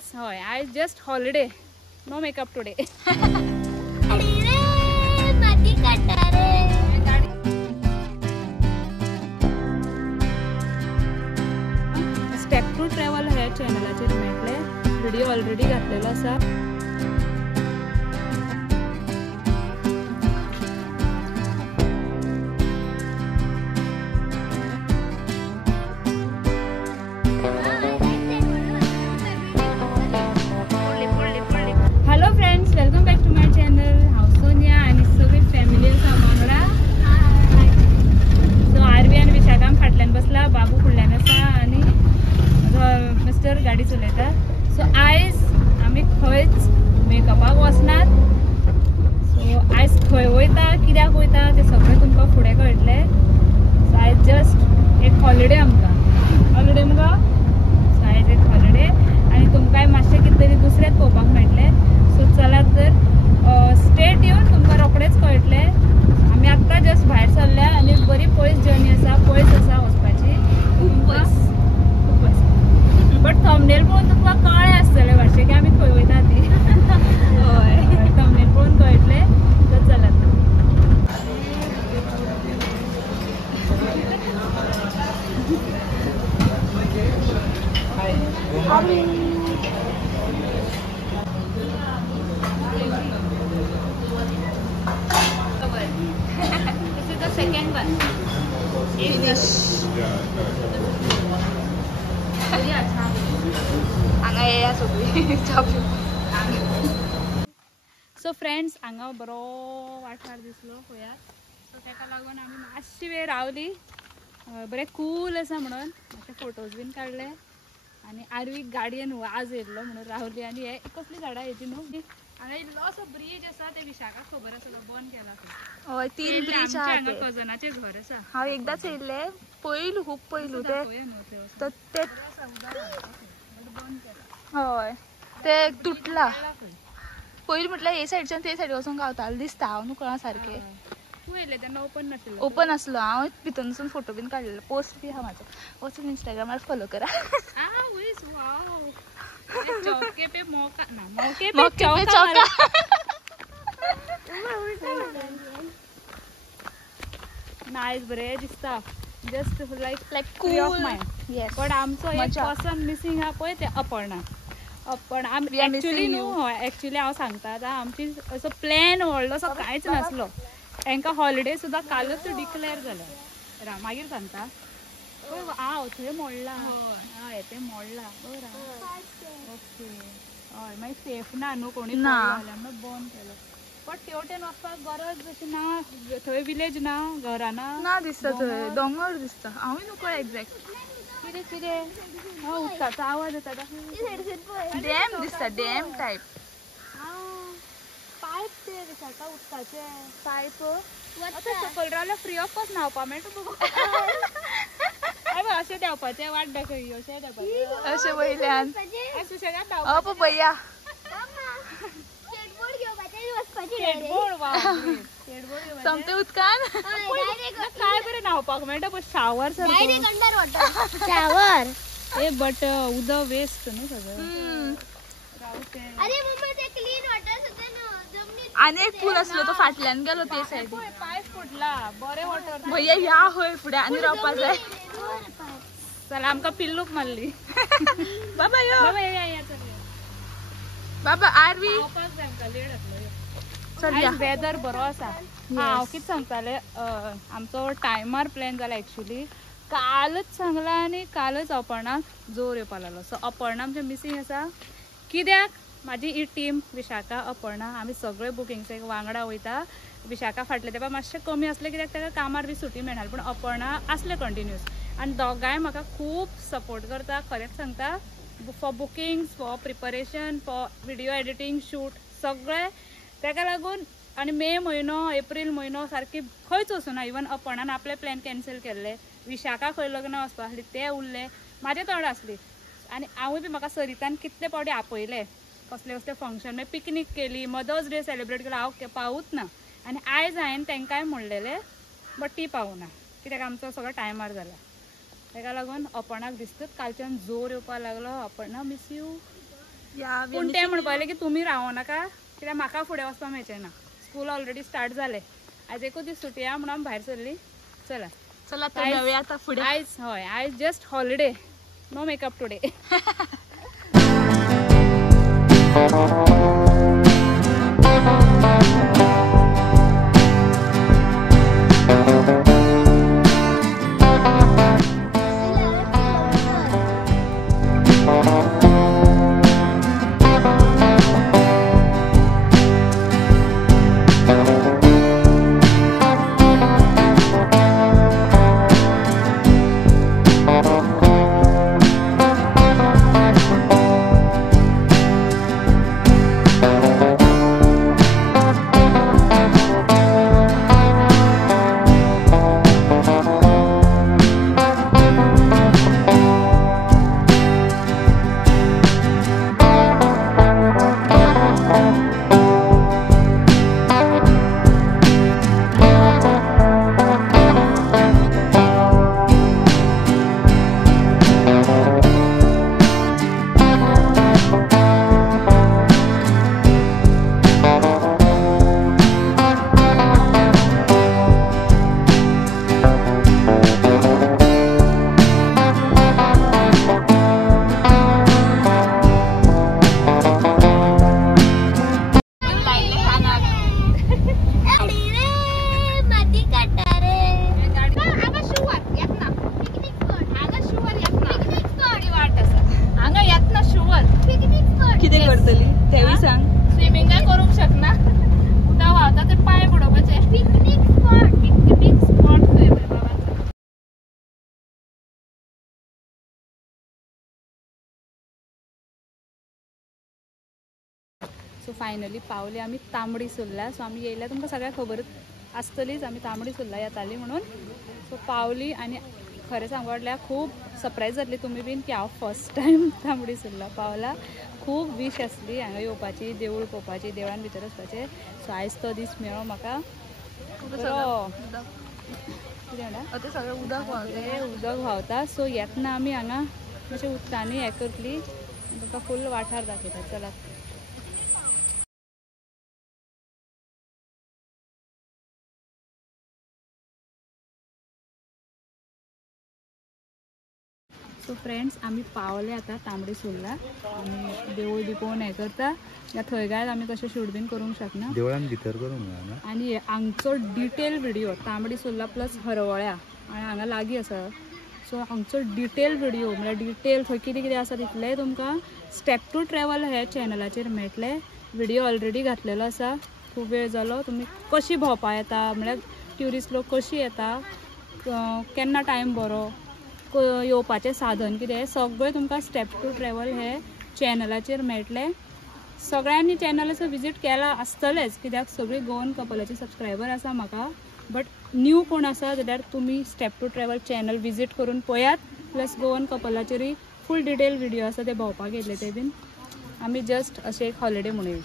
आयज just holiday, no makeup today. Step to travel ह्या चॅनलाचेर मेळटले. व्हिडिओ ऑलरेडी घातलेलो आसा. गाडी चलयता. सो आयज आमी खंयच मेकअपाक वचनात. सो आयज खंय वयता, कित्याक वयता ते सगळें तुमकां फुडें कळटलें. सो आयज जस्ट एक हॉलिडे आमकां. हॉलिडे मुगो. सो आयज एक हॉलिडे आनी तुमकांय मातशें कितें तरी दुसरेंच पळोवपाक मेळटलें. सो चलात तर स्टेट येवन तुमकां रोखडेंच कळटलें. आमी आत्तां जस्ट भायर सरल्या आनी बरी पयस जर्नी आसा, पयस आसा वचपाची. खूब पयस. बट थंबनेल पळोवन तुमकां कळ्ळें आसतलें मातशें की आमी खंय वयता ती. हय, थंबनेल पळोवन कळटलें. तर चलात. This is the second one. Finish. So friends, हांगा बरो वाठार दिसलो पळयात. सो ताका लागून आमी मातशी वेळ रावली. बरें कूल आसा म्हणून मातशे फोटोज बीन काडले. आनी आरवीक गाडयेन वाज येयल्लो म्हणून रावली. आनी हे कसली झाडां हेजी न्हू. हांगा इल्लो असो ब्रीज आसा, ते विशाखाक खबर आसा तो बंद केला. हय, 3 ब्रीज आहा. हांगा कजनाचें घर आसा. हांव एकदांच येयल्ले. पयलू खूब पयलू ते हय ते तुटला. पयलीं म्हटल्यार हे सायडच्यान ते सायडी वचून गावताले दिसता. हांव न्हू कळना सारकें. तूं येयले तेन्ना ओपन नाशिल्लो. ओपन आसलो. हांव भितून वचून फोटो बीन काडलेलो. पोस्ट बी आहा म्हाजो. वचून इंस्टाग्रामार फॉलो करा. चौके पे मौका ना, मौके पे चौका. नायस, बरें दिसता. Just like free of mind. Yes. पण आमचो एक पर्सन मिसिंग आहा पळय ते अपर्णा. पण आमी एक्चुअली न्हू, एक्चुअली हांव सांगता आतां आमची असो प्लॅन व्हडलो असो कांयच नासलो. तांकां हॉलिडे सुद्दां कालच डिक्लेअर जाल्या. मागीर सांगता. हांव थंय मोडला. हय, ते मोडला. ओके. हय, मागीर सेफ ना न्हू, कोणी बंद केलो. बट तेवटेन वचपाक गरज अशी ना. थंय विलेज ना, घरा ना दिसता. थंय दोंगर दिसता. हांवूय न्हू कळ्ळें एक्झॅक्ट कितें. उदकाचो आवाज येता. डॅम दिसता. Dam type. पायप ते विशाखा उदकाचे पायप. सकयल रावल्यार फ्री ऑफ कॉस्ट न्हांवपा मेळटा तुका. अशें देंवपाचें वाट दाखय. अशें देंवपाचें. अशें वयल्यान सुशेगाद अप भैया. समते उदकान काय बरें न्हांवपाक मेळटा. पण शावर शावर. ए बट उदक वेस्ट न्हू सगळें. आनी एक पूल आसलो तो फाटल्यान गेलो ते सायडीन. पायप फुटला. बरें वॉटर. भैया या खंय फुडें आनी रावपा जाय. चल आमकां पिल्लूक मारली. बाबा यो. बाबा आरवी. लेट जातलो. वेदर बरो आसा. हांव कितें सांगतालें, आमचो टायमार प्लॅन जाला एक्चुअली. कालच सांगला आनी कालच अपर्णाक जोर येवपा लागलो. सो अपर्णा आमचें मिसींग आसा. कित्याक म्हाजी ही टीम विशाखा, अपर्णा आमी सगळे बुकिंग्स एक वांगडा वयता. विशाखा फाटले तेंपा मातशें कमी आसलें कित्याक ताका कामार बी सुटी मेळनाली. पूण अपर्णा आसलें कंटिन्यूस. आनी दोगांय म्हाका खूब सपोर्ट करता. खरेंच सांगता. For bookings, for preparation, for video editing, shoot सगळें. ताका लागून आनी मे म्हयनो, एप्रील म्हयनो सारकी खंयच वचूना. इवन अपर्णान आपले प्लॅन कॅन्सल केल्ले. विशाखा खंय लग्न वचपा आसली ते उरले. म्हाजे थोडे आसली. आनी हांवूय बी म्हाका सरितान कितले पावटी आपयले. कसले कसले फंक्शन मागीर पिकनीक केली. मदर्स डे सेलिब्रेट केलो. हांव पावूच ना. आनी आयज हांवें तांकांय म्हणलेलें बट ती पावूना. कित्याक आमचो सगळो टायमार जाला. ताका लागून अपर्णाक दिसताच कालच्यान जोर येवपा लागलो. Aparna miss you. पूण ते म्हणपाले की तुमी रावो नाका कित्याक म्हाका फुडें वचपाक मेळचें ना स्कूल ऑलरेडी स्टार्ट जालें आयज एकूच दीस सुटी आहा म्हणून आमी भायर सरली चला चला तर मेळुया आता फुडें आयज हय आयज just holiday no makeup today कितें करतली तेवूय सांग स्विमींग काय करूंक शकना उदक व्हांवता ते पांय बुडोवपाचे पिकनीक स्पॉट खंय बाबा सो फायनली पावली आमी तांबडी सुर्ला सो आमी येयल्या तुमकां सगळ्यांक खबर आसतलीच आमी तांबडी सुर्ला येताली म्हणून सो पावली आनी खरें सांगू म्हटल्यार खूब सरप्रायज जातली तुमी बीन की हांव फर्स्ट टायम तांबडी सुर्ला पावला खूब वीश आसली हांगा येवपाची देवूळ पळोवपाची देवळान भितर वचपाचें सो आयज तो दीस मेळ्ळो म्हाका कितें म्हणटा सगळें उदक व्हांवता सो येतना आमी हांगा मातशें उदकांनी हें करतली तुमकां फूल वाठार दाखयता चला सो फ्रेंड्स आमी पावले आतां तांबडी सुर्ला आनी देवूळ बी पळोवन हें करता थंय गायज आमी तशें शूट बीन करूंक शकना देवळान भितर करूंक मेळना आनी हांगचो detail video Tambdi Surla plus हरवळ्या आनी हांगा लागीं आसा सो हांगचो डिटेल व्हिडिओ म्हळ्यार डिटेल थंय कितें कितें आसा तितलेंय तुमकां स्टेप टू ट्रॅवल ह्या चॅनलाचेर मेळटले व्हिडिओ ऑलरेडी घातलेलो आसा खूब वेळ जालो तुमी कशी भोंवपा येता म्हळ्यार ट्युरिस्ट लोक कशी येता केन्ना टायम बरो येवपाचें साधन कितें सगळें तुमकां स्टेप टू ट्रॅवल हे चॅनलाचेर मेळटले सगळ्यांनी चॅनलाचो विजीट केला आसतलेच कित्याक सगळीं गोवन कपलाची सबस्क्रायबर आसा म्हाका बट न्यू कोण आसा जाल्यार तुमी step to travel channel visit करून पळयात प्लस गोवन कपलाचेरूय फूल डिटेल व्हिडिओ आसा ते भोंवपाक येतले ते बीन आमी जस्ट अशें एक हॉलिडे म्हणून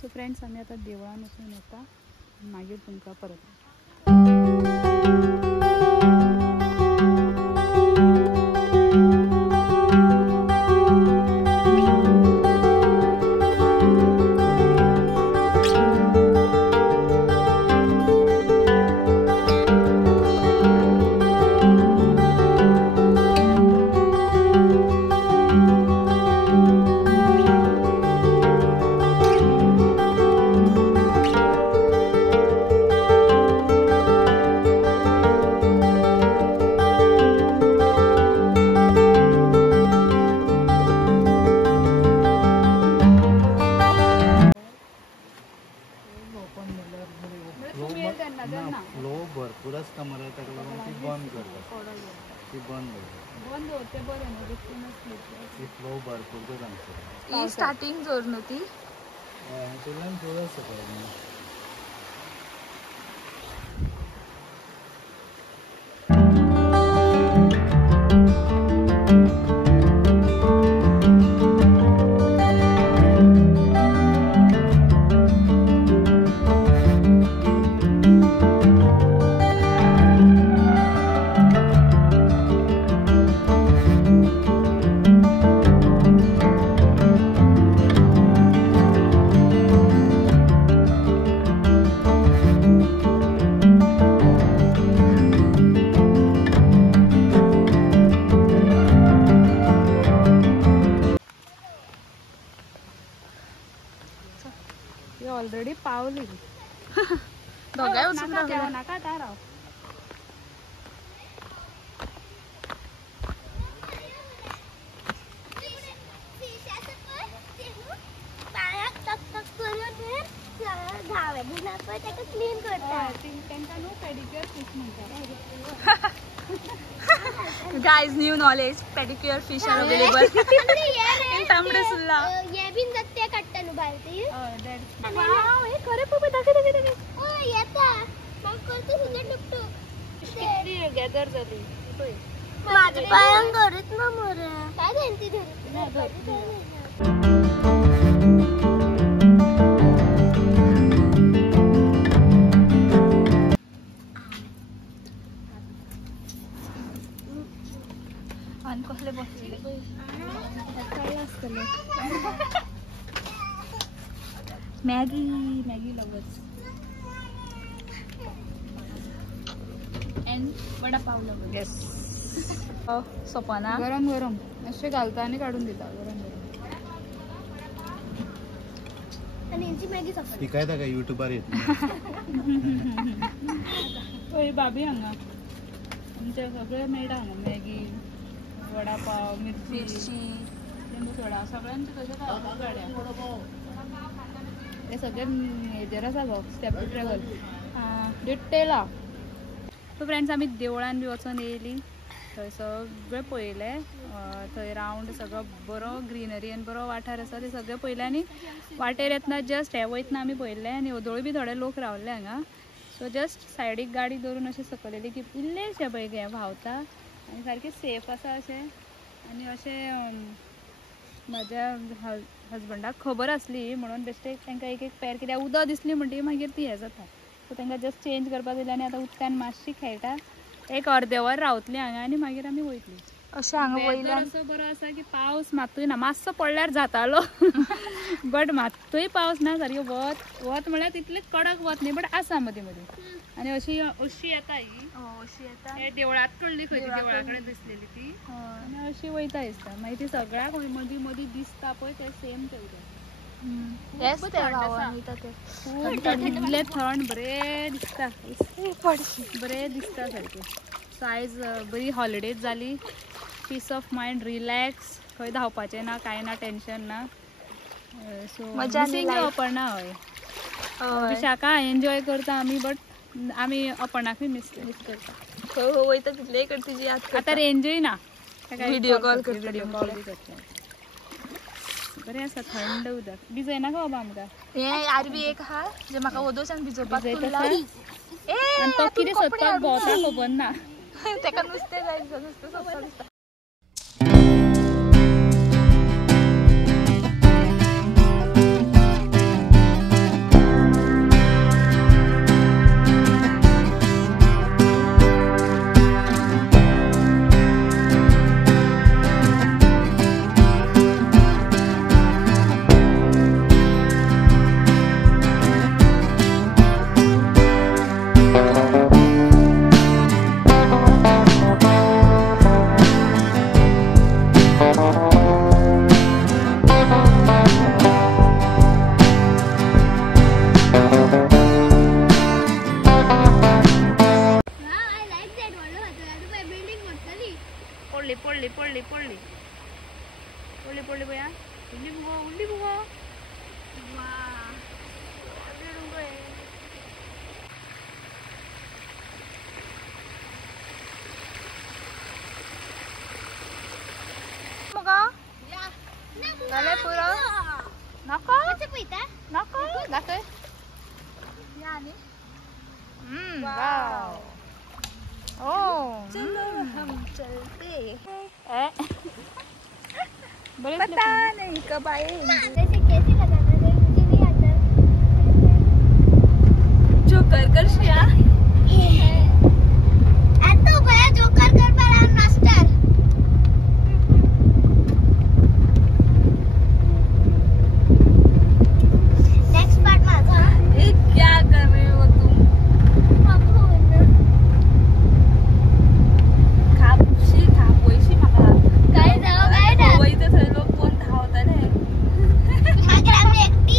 सो फ्रेंड्स आमी आतां देवळान वचून येता मागीर तुमकां परत फ्लो भरपूर आसता मरे ताका लागून ती बंद करता ती बंद होते बरें न्हू दिसता ती फ्लो भरपूर तो तांचो ही स्टार्टिंग जोर न्हू ती हातूंतल्यान जोर आसा पळय ती ऑलरेडी पावली. दोघांय उचलून नाका रावल्या. ठेव, नाका त्या राव. त्यांचा नो पेडिक्युअर फिश म्हणतात. Guys, new knowledge. Pedicure fish are available in Tamresula. ये भी नत्ते कट्टन उभारते That's Wow, हे खरे पप्पा दाखव. ओ येता मग करतो तुझे टुकटुक किती गॅदर झाली. माझे पायंग करत ना मोर काय त्यांची धरत आणि कसले बसले. Maggi lovers and vada pav lovers. Yes. सोपाना गरम गरम असे घालता आणि काढून देता. गरम गरम. आणि यांची मॅगी सफर ती काय काय युट्यूबर येत होय बाबी हांगा आमच्या सगळं मेळटा हांगा. मॅगी, वडापाव, मिरची, लिंबू सोडा सगळ्यांचे तशें गाड्या. हे सगळे हेजेर आसा गो स्टेप ट्रॅव्हल डिटेला. सो फ्रेंड्स आमी देवळान बी वचून येयली. थंय सगळें पळयलें. थंय रावंड सगळो बरो ग्रीनरी आनी बरो वाठार आसा ते सगळें पळयलें. आनी वाटेर येतना जस्ट हे वयतना आमी पळयलें आनी वदोळी बी थोडे लोक रावले हांगा. सो जस्ट सायडीक गाडी दवरून अशें सकयलेली की इल्लेशें पळय हें व्हांवता आनी सारकें सेफ आसा अशें. आनी अशें म्हाज्या हजबंडाक खबर आसली म्हणून बेश्टे तांकां एक पॅर कित्याक उदक दिसली म्हणटकीर मागीर ती हें जाता. सो तांकां जस्ट चेंज करपाक दिलें आनी आतां उदकान मातशी खेळटा. एक अर्दे वर रावतलीं हांगा आनी मागीर आमी वयतलीं. अशें हांगा वेदर वयल्यान असो बरो आसा की पावस मात्तूय ना. मातसो पडल्यार जातालो बट मात्तूय पावस ना. सारकें वत म्हळ्यार तितलें कडक वत न्ही बट आसा मदीं मदीं. आनी अशी येता ही अशी येता. हे देवळात कडली खंय ती देवळा कडेन दिसलेली ती आनी अशी वयता दिसता. मागीर ती सगळ्याक मदीं मदीं दिसता पळय ते सेम तेवढे. तेच खूब ते थंड गांवान आसा. वयता ते. इतलें थंड बरें दिसता. बरें दिसता सारकें. सो आयज बरी हॉलिडेज जाली. Peace of mind, relax. खंय धांवपाचें ना, कांय ना, टेन्शन ना. सो मजा आनी मिसींग life. अपर्णा हय. हय. विशाखा एन्जॉय करता आमी बट आमी अपर्णाकूय मिस करता. खंय वयता तितले इकडे तिची याद करता. आतां रेंजूय ना. Video call करता. व्हिडिओ कॉल बी करता. बरें आसा थंड उदक. भिजयना गो बाबा आमकां. हे आरबी एक आहा जे म्हाका वदोच्यान भिजोवपाक भिजयता तुला. खंय? ए आनी तो तूं कितें कपडे सोदपाक हाडून भोंवता दी. खबर ना. तेका नुस्तें जाय दिसता. नुस्तें सोदपाक दिसता. पडली बया. उडली मुगो. झाले पुरो. नको नको दाखय. वाव. चलो हम चलते हैं. पता नहीं कब आएंगे. जो कर श्रेया. क्या कर रहे हो तुम. खापशी खापोयशी म्हाका वयता थंय लोक कोण धांवताले. एकटी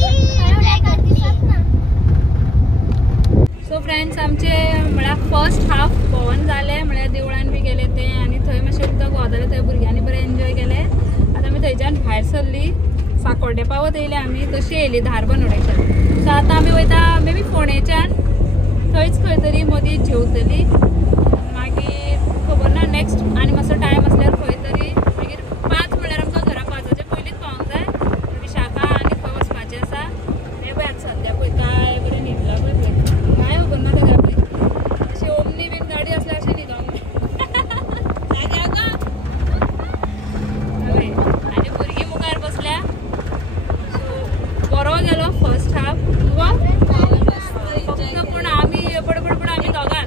फ्रेंड्स आमचे म्हळ्यार फर्स्ट हाफ भोंवून जालें म्हळ्यार देवळान बी गेले ते आनी थंय मातशें उदक वोतालें थंय भुरग्यांनी बरें एन्जॉय केलें. आतां आमी थंयच्यान भायर सरली साकोड्डे पावत येयले आमी तशी येयली धारबांदोडेच्यान. सो आतां आमी वयता मे बी फोंडेच्यान थंयच खंय तरी मदीं जेवतली मागीर खबर ना नेक्स्ट आनी मातसो टायम आसल्यार खंय तरी मागीर 5 म्हळ्यार आमकां घरा 5च्या पयलींच पावूंक जाय. विशाखा आनी खंय वचपाचें आसा हे पळय आतां सद्या पळय काय बरें न्हिदला पळय काय खबर ना तेका पळय अशी ओमनी बीन गाडी आसल्यार अशें न्हिदोंक आनी भुरगीं मुखार बसल्या. सो बरो गेलो फर्स्ट हाफ. फक्त पूण आमी पडपड आमी दोगां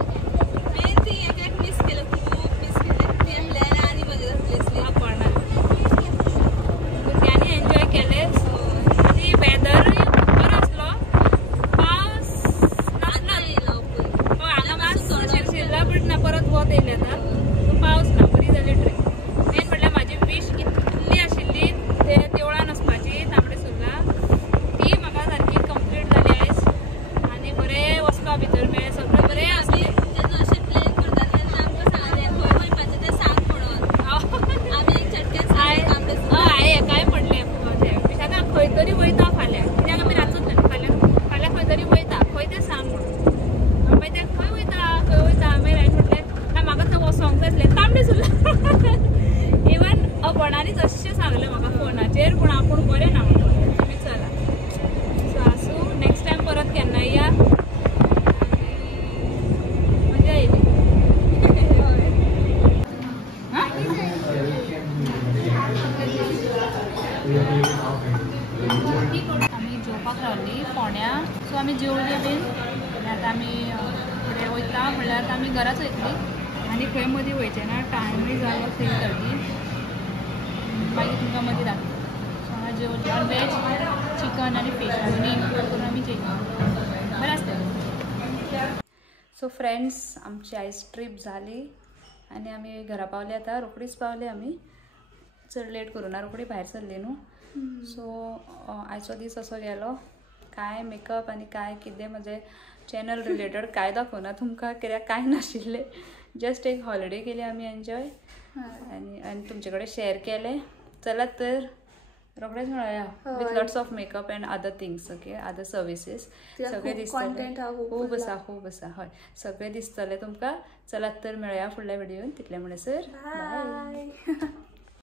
भुरग्यांनी एन्जॉय केले. आनी वेदरूय बरो आसलो. पावस नासलो हांगा मातसो शिरशिरला बट ना परत वत येयले आतां. सो पावस ना बरी जाली ट्रीप. मेन म्हटल्यार म्हाजी वीश कितली आशिल्ली ते देवळान वचपाची तांबडेसुर्ला ती म्हाका सारकी कंप्लीट जाली आयज. आनी बरें वचपा भितर मेळ्ळें सगळें बरें आसलें. हांवें काय म्हणलें विशाखा खंय तरी वयता फाल्यां कित्याक आमी रातचोच फाल्यां खंय तरी वयता खंय तें सांग म्हणून. मागीर तें खंय वयता मागीर हांवें म्हटलें ना म्हाका थंय वचोंक जाय आसलें तांबडेसुर्ला. इवन अबणांनीच अशें सांगलें म्हाका फोनाचेर पूण आपूण बरें ना म्हणून तुमी चला. सो आसूं नेक्स्ट टायम परत केन्नाय या. मजा येयली. आमी जेवपाक रावली फोंड्या. सो आमी जेवली बीन आनी आतां आमी फुडें वयता म्हणल्यार आतां आमी घराच वयतली आनी खंय मदीं वयचें ना. टायमूय जालो 3:30. मागीर तुमकां मदीं दाखयता. सो हांगा जेवली आनी वेज चिकन आनी फीश दोनी इन्क्लूड करून आमी जेवली. बरें आसलें. सो फ्रेंड्स आमची आयज ट्रीप जाली आनी आमी घरा पावले. आतां रोखडीच पावले आमी. चड लेट करूं ना रोखडी भायर सरली न्हू. सो आयचो दीस असो गेलो. काय मेकअप आनी काय कितें म्हजें चॅनल रिलेटेड काय दाखोवना तुमकां कित्याक काय नाशिल्लें. जस्ट एक हॉलिडे केली आमी एन्जॉय आनी तुमचे कडेन शेअर केलें. चलात तर रोखडेच मेळया with lots of makeup and other things. Okay other services सगळें दिसतलें. खूब आसा हय सगळें दिसतलें तुमकां. चलात तर मेळया फुडल्या व्हिडियोन. तितले म्हणसर बाय.